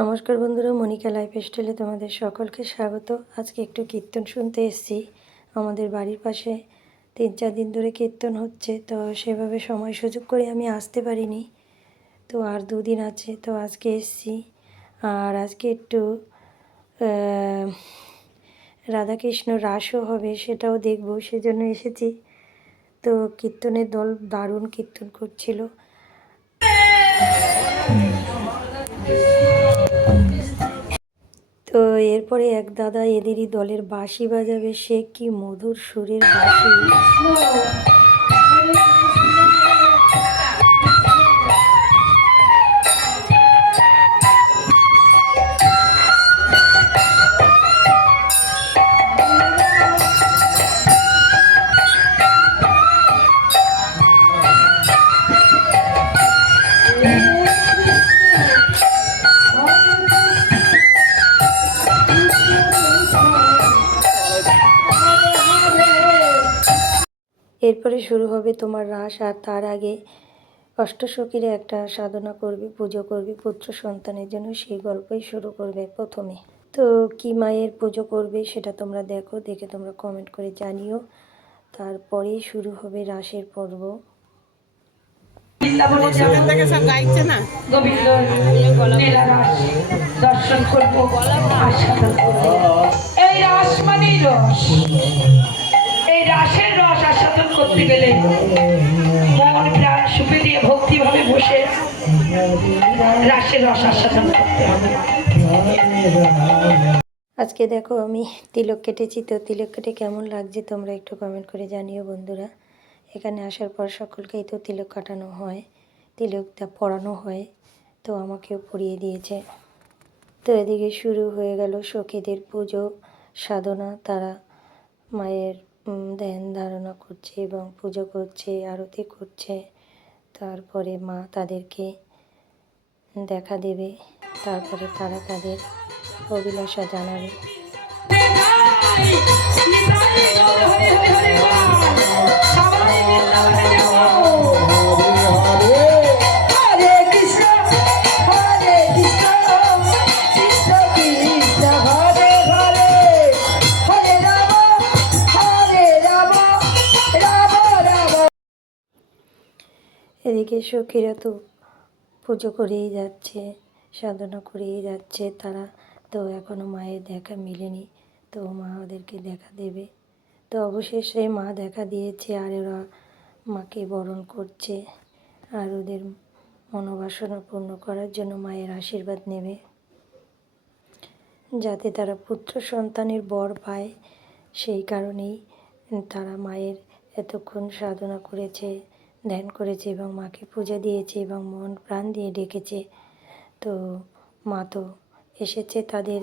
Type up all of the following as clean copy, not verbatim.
নমস্কার বন্ধুরা, মনিকা লাইফস্টাইলে তোমাদের সকলকে স্বাগত। আজকে একটু কীর্তন শুনতে এসেছি। আমাদের বাড়ির পাশে 3-4 দিন ধরে কীর্তন হচ্ছে, তো সেভাবে সময় সুযোগ করে আমি আসতে পারিনি। তো আর 2 দিন আছে, তো আজকে এসেছি। আর আজকে একটু রাধাকৃষ্ণ রাসও হবে, সেটাও দেখব, সেজন্য এসেছি। তো কীর্তনের দল দারুণ কীর্তন করছিল। তো এরপরে এক দাদা এদেরই দলের বাঁশি বাজাবে। সে কি মধুর সুরের বাঁশি! এরপরে শুরু হবে তোমার রাস। আর তার আগে অষ্টসখীরা একটা সাধনা করবে, পুজো করবে পুত্র সন্তানের জন্য। সেই গল্পই শুরু করবে প্রথমে। তো কি মায়ের পুজো করবে সেটা তোমরা দেখো, দেখে তোমরা কমেন্ট করে জানিও। তারপরেই শুরু হবে রাসের পর্ব। দর্শন করবো এই রাস মানেই রস। এই রাসের রস আস্বাদন করতে গেলে মন প্রাণ সুপে দিয়ে ভক্তিভাবে বসে রাসের রস আস্বাদন করতে হবে। আজকে দেখো আমি তিলক কেটেছি, তো তিলক কেটে কেমন লাগছে তোমরা একটু কমেন্ট করে জানিও বন্ধুরা। এখানে আসার পর সকলকেই তো তিলক কাটানো হয়, তিলকটা পরানো হয়, তো আমাকেও পরিয়ে দিয়েছে। তো এদিকে শুরু হয়ে গেল সখীদের পুজো সাধনা। তারা মায়ের ধ্যান ধারণা করছে এবং পুজো করছে, আরতি করছে। তারপরে মা তাদেরকে দেখা দেবে, তারপরে তারা তাদের অভিলাষা জানাবে। এদিকে সখীরা তো পুজো করেই যাচ্ছে, সাধনা করেই যাচ্ছে তারা। তো এখনও মায়ের দেখা মেলেনি, তো মা ওদেরকে দেখা দেবে। তো অবশেষে মা দেখা দিয়েছে, আর ওরা মাকে বরণ করছে আর ওদের মনোবাসনা পূর্ণ করার জন্য মায়ের আশীর্বাদ নেবে, যাতে তারা পুত্র সন্তানের বর পায়। সেই কারণেই তারা মায়ের এতক্ষণ সাধনা করেছে, ধ্যান করেছে এবং মাকে পূজা দিয়েছে এবং মন প্রাণ দিয়ে ডেকেছে। তো মা তো এসেছে তাদের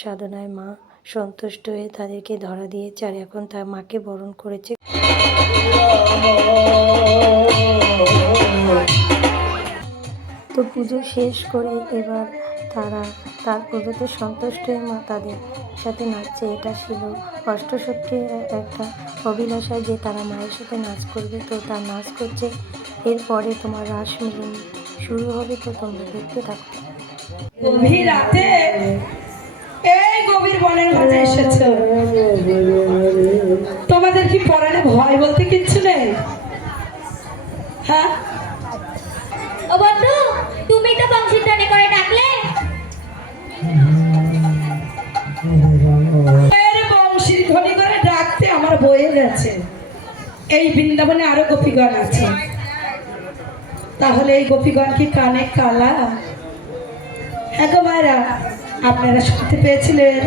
সাধনায়, মা সন্তুষ্ট হয়ে তাদেরকে ধরা দিয়েছে আর এখন তার মাকে বরণ করেছে। তো পুজো শেষ করে এবার তার পুজোতে সন্তুষ্ট হয়ে মা তাদের সাথে নাচছে। এটা ছিল অষ্টসখীর একটা অভিলাষা যে তারা মায়ের সাথে নাচ করবে, তো তার নাচ করছে। এরপরে তোমার রাস মিলন শুরু হবে, তো তোমরা দেখতে থাকো। গভীর রাতে এই গভীর বনের মাঝে এসেছো, তোমাদের কি পরাণে ভয় বলতে কিচ্ছু নেই? হ্যাঁ ও বন্ধু, তুমি তো বংশীধ্বনি করে ডাকলে। বংশীর ধ্বনি করে ডাকতে আমার বয়ে গেছে। এই বৃন্দাবনে আরো গোপীগণ আছে, তাহলে এই গোপীগণ কি কানে কালা? হ্যাঁ গো মায়েরা, আপনারা শুনতে পেয়েছিলেন?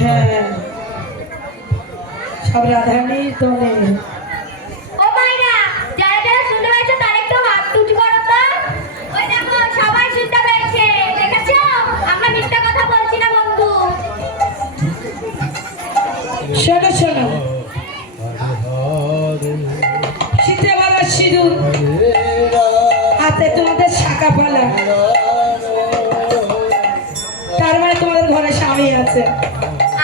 হ্যাঁ, সব রাধারানীর দলে। ও মাইরা, যারা যারা শুনতে পেয়েছো তারা একটু হাত উঁচু করো তো। ওই দেখো সবাই শুনতে পেয়েছে, দেখেছো? আমরা মিথ্যা কথা বলছি না বন্ধু। শোনো শোনো, শীতে বেলা সিঁদুর হাতে তোমাদের শাখা পালা, তার মানে তোমাদের ঘরে স্বামী আছে।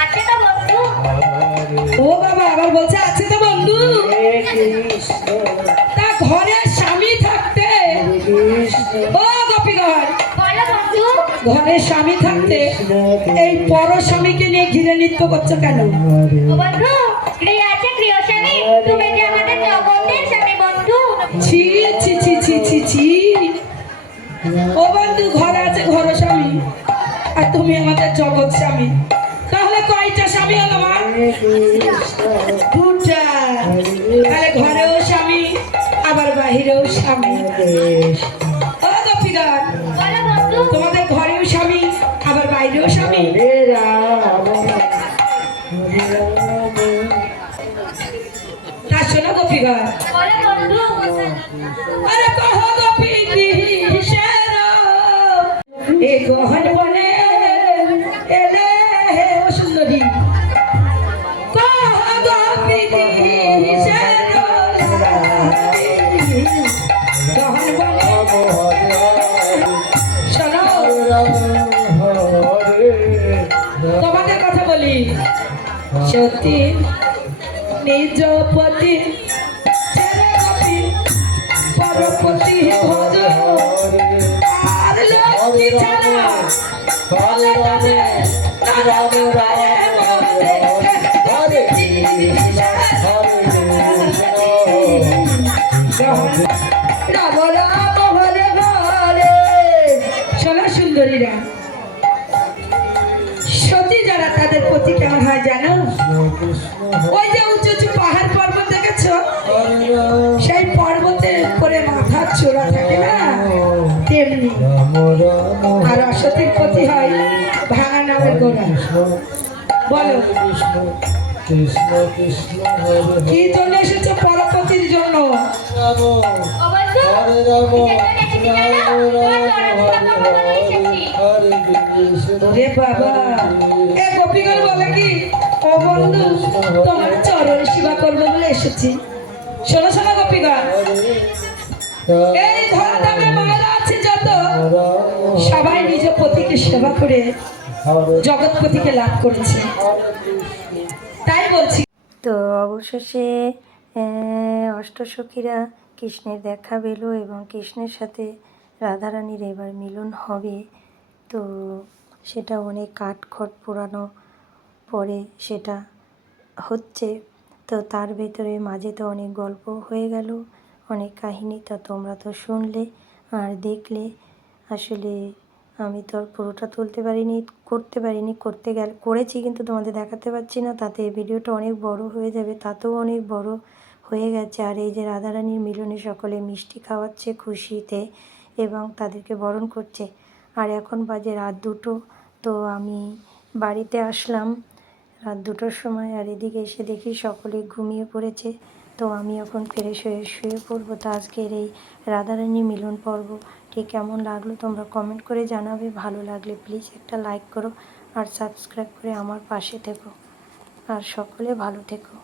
আছে তো বন্ধু। ও বাবা, আবার বলছে আছে তো বন্ধু। তা ঘরে স্বামী থাকতে ও গোপীগণ, বলো বন্ধু। ঘরে স্বামী থাকতে এই পর স্বামীকে নিয়ে ঘিরে নৃত্য করছো কেন? ও বন্ধু, গৃহ আছে গৃহস্বামী, তুমি যে আমাদের জগতের স্বামী বন্ধু। ছি ছি ছি ছি ছি ছি। ও বন্ধু, ঘরে আছে ঘর স্বামী আর তুমি আমাদের জগৎ স্বামী। তাহলে কয়টা স্বামী হলো আমার? দুটা। তাহলে ঘরেও স্বামী আবার বাহিরেও স্বামী। ও গোপীগণ, বলো বন্ধু। তোমাদের ঘরেও স্বামী আবার বাইরেও স্বামী। তা শোনো গোপীগণ, বলো বন্ধু। আরে কহ গোপী কিসের এ গহন বনে এলে হে ও সুন্দরী, কহ গোপী কিসের গহন বনে। শোনো, তোমাদের কথা বলি, সত্যি নিজ পতি ছেড়ে গোপী পরপতি ভজ, আর লক্ষ্মী ছাড়া বলে তবে তারা বলে বলে রাম রাম হরে হরে। শোনো সুন্দরীরা, সতী যারা তাদের প্রতি কেমন হয় জানো? ওই যে উঁচু উঁচু পাহাড় পর্বত দেখেছো, সেই পর্বতের উপরে মাথার চূড়া থাকে না, তেমনি। আর অসতীর প্রতি হয় ভাঙা নামের গোড়া। বলো কি জন্য এসেছো? পরপতির জন্য। ও বন্ধু, কিসের জন্য এসেছি জানো? তোমার চরণ সেবা করতে বলে এসেছি। রে বাবা, এ গোপীগণ বলে কি, ও বন্ধু তোমার চরণ সেবা করবো বলে এসেছি। শোনো শোনো গোপীগণ, এই ধরাধামে মায়েরা আছে যত, সবাই নিজ পতিকে সেবা করে জগৎপতিকে লাভ করেছে। তাই বলছি। তো অবশেষে অষ্টসখীরা কৃষ্ণের দেখা পেল এবং কৃষ্ণের সাথে রাধারানীর এবার মিলন হবে। তো সেটা অনেক কাঠখড় পোড়ানো পরে সেটা হচ্ছে। তো তার ভেতরে মাঝে তো অনেক গল্প হয়ে গেল, অনেক কাহিনী তো তোমরা তো শুনলে আর দেখলে। আসলে আমি তো আর পুরোটা তুলতে পারিনি, করতে গেলে করেছি, কিন্তু তোমাদের দেখাতে পারছি না, তাতে ভিডিওটা অনেক বড় হয়ে যাবে, তাতেও অনেক বড় হয়ে গেছে। আর এই যে রাধারানীর মিলনে সকলে মিষ্টি খাওয়াচ্ছে খুশিতে এবং তাদেরকে বরণ করছে। আর এখন বাজে রাত 2টো। তো আমি বাড়িতে আসলাম রাত 2টোর সময়, আর এদিকে এসে দেখি সকলে ঘুমিয়ে পড়েছে। তো আমি এখন ফ্রেশ হয়ে শুয়ে পড়বো। তো আজকের এই রাধারানীর মিলন পর্ব ঠিক কেমন লাগলো তোমরা কমেন্ট করে জানাবে। ভালো লাগলে প্লিজ একটা লাইক করো আর সাবস্ক্রাইব করে আমার পাশে থেকো। আর সকলে ভালো থেকো।